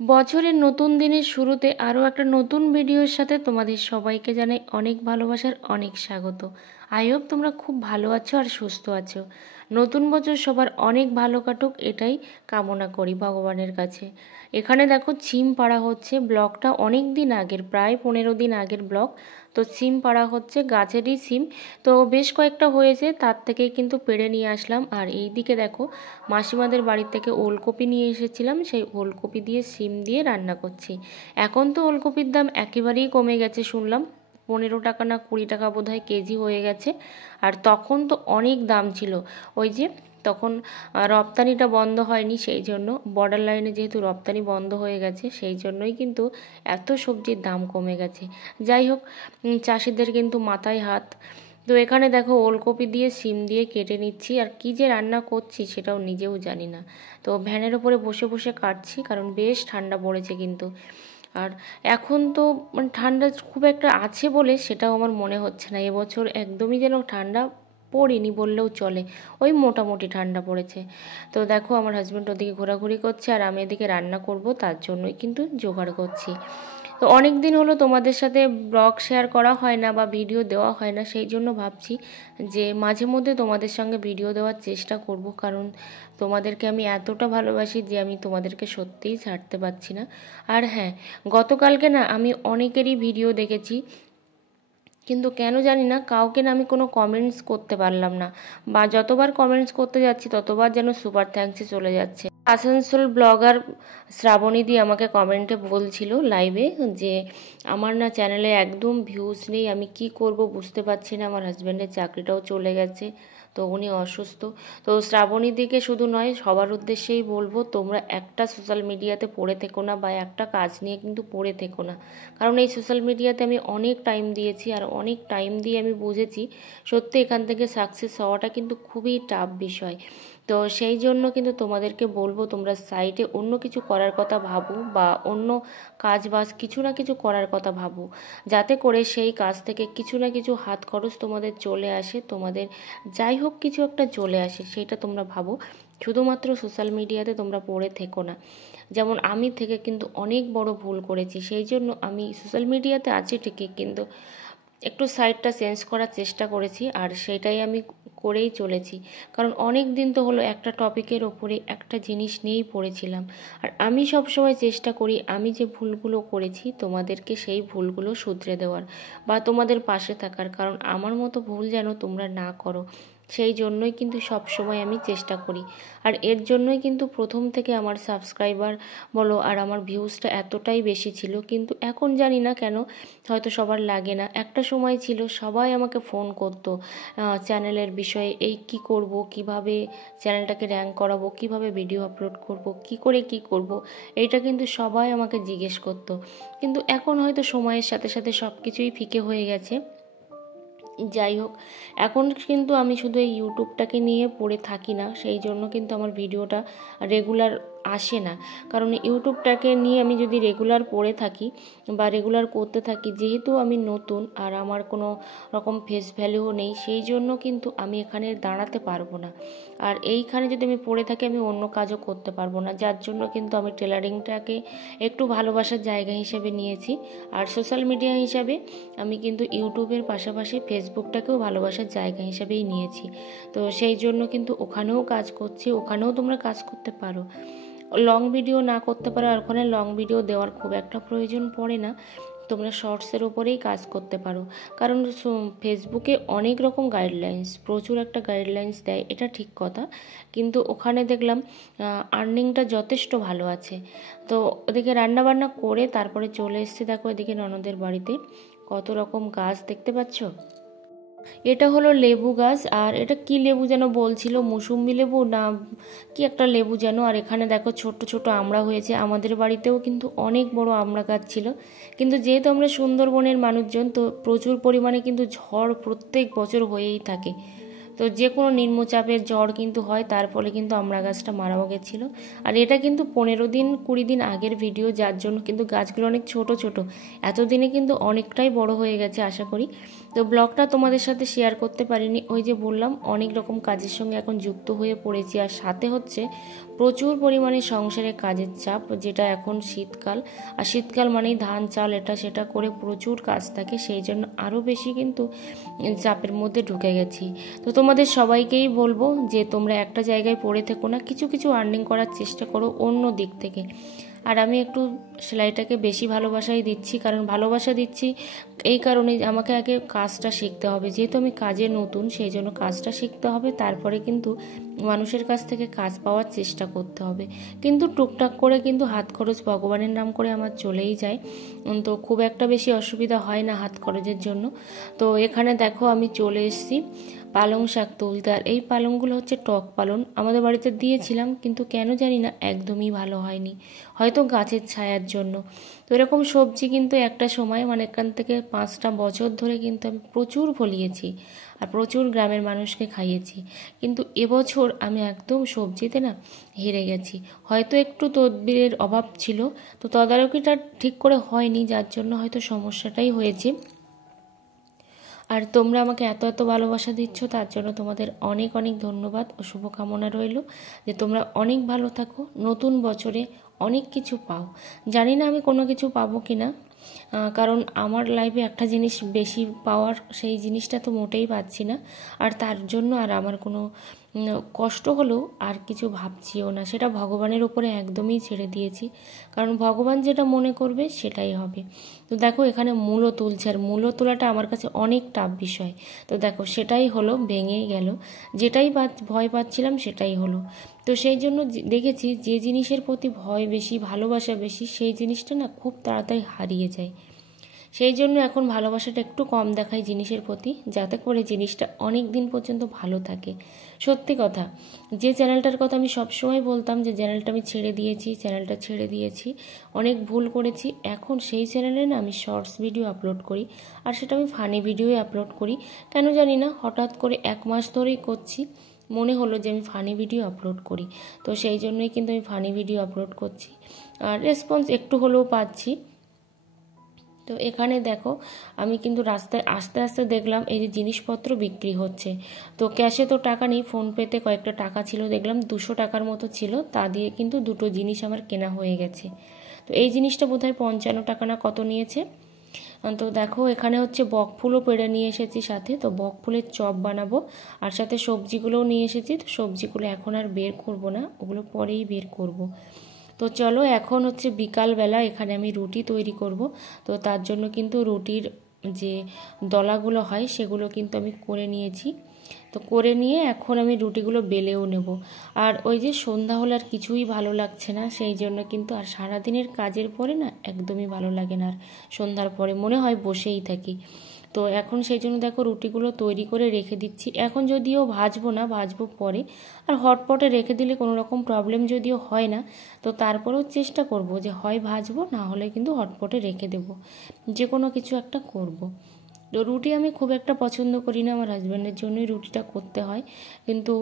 বছরের নতুন দিনের শুরুতে আরও একটা নতুন ভিডিওর সাথে তোমাদের সবাইকে জানাই অনেক ভালোবাসার অনেক স্বাগত। আই হোপ তোমরা খুব ভালো আছো আর সুস্থ আছো। নতুন বছর সবার অনেক ভালো কাটুক এটাই কামনা করি ভগবানের কাছে। এখানে দেখো সিম পাড়া হচ্ছে, ব্লগটা অনেক দিন আগের, প্রায় 15 দিন আগের ব্লগ। তো সিম পাড়া হচ্ছে, গাছেরই সিম। তো বেশ কয়েকটা হয়েছে, তার থেকে কিন্তু পেড়ে নিয়ে আসলাম। আর এই দিকে দেখো মাসিমাদের বাড়ি থেকে ওলকপি নিয়ে এসেছিলাম, সেই ওলকপি দিয়ে সিম দিয়ে রান্না করছি। এখন তো ওলকপির দাম একেবারেই কমে গেছে, শুনলাম 15 টাকা না 20 টাকা বোধহয় কেজি হয়ে গেছে। আর তখন তো অনেক দাম ছিল, ওই যে তখন রপ্তানিটা বন্ধ হয়নি, সেই জন্য বর্ডার লাইনে যেহেতু রপ্তানি বন্ধ হয়ে গেছে, সেই জন্যই কিন্তু এত সবজির দাম কমে গেছে। যাই হোক, চাষিদের কিন্তু মাথায় হাত। তো এখানে দেখো ওলকপি দিয়ে সিম দিয়ে কেটে নিচ্ছি, আর কি যে রান্না করছি সেটাও নিজেও জানি না। তো ভ্যানের ওপরে বসে বসে কাটছি, কারণ বেশ ঠান্ডা পড়েছে কিন্তু। আর এখন তো মানে ঠান্ডা খুব একটা আছে বলে সেটাও আমার মনে হচ্ছে না, এবছর একদমই যেন ঠান্ডা পড়েনি বললেও চলে, ওই মোটামুটি ঠান্ডা পড়েছে। তো দেখো আমার হাজব্যান্ড ওদিকে ঘোরাঘুরি করছে আর আমি এদিকে রান্না করব, তার জন্যই কিন্তু জোগাড় করছি। তো অনেক দিন হলো তোমাদের সাথে ব্লগ শেয়ার করা হয় না বা ভিডিও দেওয়া হয় না, সেই জন্য ভাবছি যে মাঝে মধ্যে তোমাদের সঙ্গে ভিডিও দেওয়ার চেষ্টা করব, কারণ তোমাদেরকে আমি এতটা ভালোবাসি যে আমি তোমাদেরকে সত্যিই ছাড়তে পারছি না। আর হ্যাঁ, গতকালকে না আমি অনেকেরই ভিডিও দেখেছি, কিন্তু কেন জানি না কাউকে না আমি কোনো কমেন্টস করতে পারলাম না, বা যতবার কমেন্টস করতে যাচ্ছি ততবার যেন সুপার থ্যাঙ্কসে চলে যাচ্ছে। আসানসোল ব্লগার শ্রাবণীদি আমাকে কমেন্টে বলছিল লাইভে যে আমার না চ্যানেলে একদম ভিউজ নেই, আমি কি করব বুঝতে পারছি না, আমার হাজব্যান্ডের চাকরিটাও চলে গেছে, তো উনি অসুস্থ। তো শ্রাবণীদিকে শুধু নয়, সবার উদ্দেশ্যেই বলবো তোমরা একটা সোশ্যাল মিডিয়াতে পড়ে থেকো না, বা একটা কাজ নিয়ে কিন্তু পড়ে থেকো না। কারণ এই সোশ্যাল মিডিয়াতে আমি অনেক টাইম দিয়েছি, আর অনেক টাইম দিয়ে আমি বুঝেছি সত্যি এখান থেকে সাকসেস হওয়াটা কিন্তু খুবই টাফ বিষয়। তো সেই জন্য কিন্তু তোমাদেরকে বলবো তোমরা সাইডে অন্য কিছু করার কথা ভাবো, বা অন্য কাজ বাজ কিছু না কিছু করার কথা ভাবো, যাতে করে সেই কাজ থেকে কিছু না কিছু হাত খরচ তোমাদের চলে আসে, তোমাদের যাই হোক কিছু একটা চলে আসে, সেটা তোমরা ভাবো। শুধুমাত্র সোশ্যাল মিডিয়াতে তোমরা পড়ে থেকো না। যেমন আমি থেকে কিন্তু অনেক বড় ভুল করেছি, সেই জন্য আমি সোশ্যাল মিডিয়াতে আছি ঠিকই, কিন্তু একটু সাইডটা চেঞ্জ করার চেষ্টা করেছি, আর সেটাই আমি করেই চলেছি। কারণ অনেক দিন তো হলো একটা টপিকের ওপরে একটা জিনিস নিয়েই পড়েছিলাম। আর আমি সবসময় চেষ্টা করি আমি যে ভুলগুলো করেছি তোমাদেরকে সেই ভুলগুলো শুধরে দেওয়ার, বা তোমাদের পাশে থাকার, কারণ আমার মতো ভুল যেন তোমরা না করো, সেই জন্যই কিন্তু সব সময় আমি চেষ্টা করি। আর এর জন্যই কিন্তু প্রথম থেকে আমার সাবস্ক্রাইবার বলো আর আমার ভিউজটা এতটাই বেশি ছিল, কিন্তু এখন জানি না কেন, হয়তো সবার লাগে না। একটা সময় ছিল সবাই আমাকে ফোন করতো চ্যানেলের বিষয়ে, এই কি করব, কিভাবে চ্যানেলটাকে র্যাঙ্ক করাবো, কিভাবে ভিডিও আপলোড করব, কি করে কি করব, এইটা কিন্তু সবাই আমাকে জিজ্ঞেস করতো। কিন্তু এখন হয়তো সময়ের সাথে সাথে সব কিছুই ফিকে হয়ে গেছে। যাই হোক, এখন কিন্তু আমি শুধু এই ইউটিউবটাকে নিয়ে পড়ে থাকি না, সেই জন্য কিন্তু আমার ভিডিওটা রেগুলার আসে না। কারণ ইউটিউবটাকে নিয়ে আমি যদি রেগুলার পড়ে থাকি বা রেগুলার করতে থাকি, যেহেতু আমি নতুন আর আমার কোনো রকম ফেস ভ্যালুও নেই, সেই জন্য কিন্তু আমি এখানে দাঁড়াতে পারবো না। আর এইখানে যদি আমি পড়ে থাকি আমি অন্য কাজও করতে পারবো না, যার জন্য কিন্তু আমি টেলারিংটাকে একটু ভালোবাসার জায়গা হিসেবে নিয়েছি। আর সোশ্যাল মিডিয়া হিসাবে আমি কিন্তু ইউটিউবের পাশাপাশি ফেসবুকটাকেও ভালোবাসার জায়গা হিসাবেই নিয়েছি। তো সেই জন্য কিন্তু ওখানেও কাজ করছি, ওখানেও তোমরা কাজ করতে পারো। লং ভিডিও না করতে পারো, আর ওখানে লং ভিডিও দেওয়ার খুব একটা প্রয়োজন পড়ে না, তোমরা শর্টসের ওপরেই কাজ করতে পারো। কারণ ফেসবুকে অনেক রকম গাইডলাইন্স, প্রচুর একটা গাইডলাইন্স দেয়, এটা ঠিক কথা, কিন্তু ওখানে দেখলাম আর্নিংটা যথেষ্ট ভালো আছে। তো ওদিকে রান্নাবান্না করে তারপরে চলে এসেছি, দেখো এদিকে ননদের বাড়িতে কত রকম গাছ দেখতে পাচ্ছ। এটা হলো লেবু গাছ, আর এটা কি লেবু যেন বলছিল, মৌসুম্বি লেবু না কি একটা লেবু যেন। আর এখানে দেখো ছোট ছোট আমড়া হয়েছে, আমাদের বাড়িতেও কিন্তু অনেক বড় আমড়া গাছ ছিল, কিন্তু যেহেতু আমরা সুন্দরবনের মানুষজন, তো প্রচুর পরিমাণে কিন্তু ঝড় প্রত্যেক বছর হয়েই থাকে। তো যে কোনো নিম্নচাপের ঝড় কিন্তু হয়, তার ফলে কিন্তু আমড়া গাছটা মারাও গেছিলো। আর এটা কিন্তু 15-20 দিন আগের ভিডিও, যার জন্য কিন্তু গাছগুলো অনেক ছোট ছোট, এতদিনে কিন্তু অনেকটাই বড় হয়ে গেছে আশা করি। তো ব্লগটা তোমাদের সাথে শেয়ার করতে পারিনি, ওই যে বললাম অনেক রকম কাজের সঙ্গে এখন যুক্ত হয়ে পড়েছি, আর সাথে হচ্ছে প্রচুর পরিমাণে সংসারে কাজের চাপ, যেটা এখন শীতকাল, আর শীতকাল মানেই ধান চাল এটা সেটা করে প্রচুর কাজ থাকে, সেই জন্য আরও বেশি কিন্তু চাপের মধ্যে ঢুকে গেছি। তো তোমাদের সবাইকেই বলবো যে তোমরা একটা জায়গায় পড়ে থেকো না, কিছু কিছু আর্নিং করার চেষ্টা করো অন্য দিক থেকে। আর আমি একটু সেলাইটাকে বেশি ভালোবাসাই দিচ্ছি, কারণ ভালোবাসা দিচ্ছি এই কারণে আমাকে আগে কাজটা শিখতে হবে, যেহেতু আমি কাজে নতুন, সেই জন্য কাজটা শিখতে হবে, তারপরে কিন্তু মানুষের কাছ থেকে কাজ পাওয়ার চেষ্টা করতে হবে। কিন্তু টুকটাক করে কিন্তু হাত খরচ ভগবানের নাম করে আমার চলেই যায়, তো খুব একটা বেশি অসুবিধা হয় না হাত খরচের জন্য। তো এখানে দেখো আমি চলে এসেছি পালং শাক তুলতে, আর এই পালংগুলো হচ্ছে টক পালং, আমাদের বাড়িতে দিয়েছিলাম, কিন্তু কেন জানি না একদমই ভালো হয়নি, হয়তো গাছের ছায়ার জন্য। তো এরকম সবজি কিন্তু একটা সময় মানে এখান থেকে 5টা বছর ধরে কিন্তু আমি প্রচুর ফলিয়েছি আর প্রচুর গ্রামের মানুষকে খাইয়েছি, কিন্তু এবছর আমি একদম সবজিতে না হেরে গেছি। হয়তো একটু তদবিরের অভাব ছিল, তো তদারকিটা ঠিক করে হয়নি, যার জন্য হয়তো সমস্যাটাই হয়েছে। আর তোমরা আমাকে এত এত ভালোবাসা দিচ্ছ, তার জন্য তোমাদের অনেক অনেক ধন্যবাদ ও শুভকামনা রইল যে তোমরা অনেক ভালো থাকো, নতুন বছরে অনেক কিছু পাও। জানি না আমি কোনো কিছু পাবো কি না, কারণ আমার লাইফে একটা জিনিস বেশি পাওয়ার, সেই জিনিসটা তো মোটেই পাচ্ছি না, আর তার জন্য আর আমার কোনো কষ্ট হলেও আর কিছু ভাবছিও না, সেটা ভগবানের উপরে একদমই ছেড়ে দিয়েছি, কারণ ভগবান যেটা মনে করবে সেটাই হবে। তো দেখো এখানে মূলো তুলছে, আর মূলো তোলাটা আমার কাছে অনেক টাফ বিষয়। তো দেখো সেটাই হলো, ভেঙেই গেল, যেটাই ভয় পাচ্ছিলাম সেটাই হলো। তো সেই জন্য দেখেছি যে জিনিসের প্রতি ভয় বেশি, ভালোবাসা বেশি, সেই জিনিসটা না খুব তাড়াতাড়ি হারিয়ে যায়। সেই জন্য এখন ভালোবাসাটা একটু কম দেখাই জিনিসের প্রতি, যাতে করে জিনিসটা অনেক দিন পর্যন্ত ভালো থাকে। সত্যি কথা, যে চ্যানেলটার কথা আমি সবসময় বলতাম যে চ্যানেলটা আমি চ্যানেলটা ছেড়ে দিয়েছি, অনেক ভুল করেছি, এখন সেই চ্যানেলে না আমি শর্টস ভিডিও আপলোড করি, আর সেটা আমি ফানি ভিডিওই আপলোড করি। কেন জানি না হঠাৎ করে 1 মাস ধরেই করছি, মনে হলো যে আমি ফানি ভিডিও আপলোড করি, তো সেই জন্যই কিন্তু আমি ফানি ভিডিও আপলোড করছি, আর রেসপন্স একটু হলেও পাচ্ছি। তো এখানে দেখো আমি কিন্তু রাস্তায় আস্তে আস্তে দেখলাম এই যে জিনিসপত্র বিক্রি হচ্ছে, তো ক্যাশে তো টাকা নেই, ফোনপেতে কয়েকটা টাকা ছিল, দেখলাম 200 টাকার মতো ছিল, তা দিয়ে কিন্তু দুটো জিনিস আমার কেনা হয়ে গেছে। তো এই জিনিসটা বোধহয় 55 টাকা না কত নিয়েছে। তো দেখো এখানে হচ্ছে বকফুলও পেড়ে নিয়ে এসেছি সাথে, তো বকফুলের চপ বানাবো, আর সাথে সবজিগুলোও নিয়ে এসেছি, তো সবজিগুলো এখন আর বের করব না, ওগুলো পরেই বের করব। তো চলো এখন হচ্ছে বিকালবেলা, এখানে আমি রুটি তৈরি করব, তো তার জন্য কিন্তু রুটির যে দলাগুলো হয় সেগুলো কিন্তু আমি করে নিয়েছি। তো করে নিয়ে এখন আমি রুটিগুলো বেলেও নেব, আর ওই যে সন্ধ্যা হলে আর কিছুই ভালো লাগছে না, সেই জন্য কিন্তু আর সারাদিনের কাজের পরে না একদমই ভালো লাগে না, আর সন্ধ্যার পরে মনে হয় বসেই থাকি। তো এখন সেই জন্য দেখো রুটিগুলো তৈরি করে রেখে দিচ্ছি, এখন যদিও ভাজবো না, ভাজবো পরে, আর হটপটে রেখে দিলে কোনো রকম প্রবলেম যদিও হয় না, তো তারপরেও চেষ্টা করব যে হয় ভাজবো, না হলে কিন্তু হটপটে রেখে দেব, যে কোনো কিছু একটা করব। তো রুটি আমি খুব একটা পছন্দ করি না, আমার হাজব্যান্ডের জন্যই রুটিটা করতে হয়, কিন্তু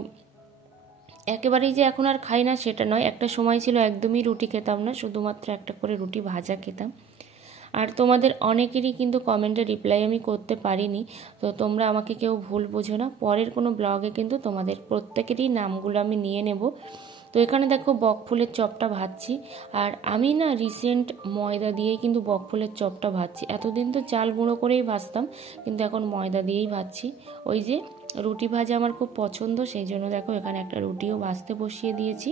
একেবারেই যে এখন আর খাই না সেটা নয়, একটা সময় ছিল একদমই রুটি খেতাম না, শুধুমাত্র একটা করে রুটি ভাজা খেতাম। আর তোমাদের অনেকেরই কিন্তু কমেন্টে রিপ্লাই আমি করতে পারিনি, তো তোমরা আমাকে কেউ ভুল বোঝো না, পরের কোনো ব্লগে কিন্তু তোমাদের প্রত্যেকেরই নামগুলো আমি নিয়ে নেব। তো এখানে দেখো বকফুলের চপটা ভাজছি, আর আমি না রিসেন্ট ময়দা দিয়েই কিন্তু বকফুলের চপটা ভাজছি, এতদিন তো চাল গুঁড়ো করেই ভাজতাম, কিন্তু এখন ময়দা দিয়েই ভাজছি। ওই যে রুটি ভাজা আমার খুব পছন্দ, সেই জন্য দেখো এখানে একটা রুটিও ভাজতে বসিয়ে দিয়েছি।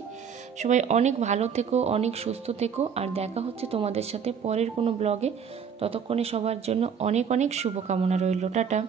সবাই অনেক ভালো থেকো, অনেক সুস্থ থেকো, আর দেখা হচ্ছে তোমাদের সাথে পরের কোনো ব্লগে, ততক্ষণে সবার জন্য অনেক অনেক শুভকামনা রইল, টাটা।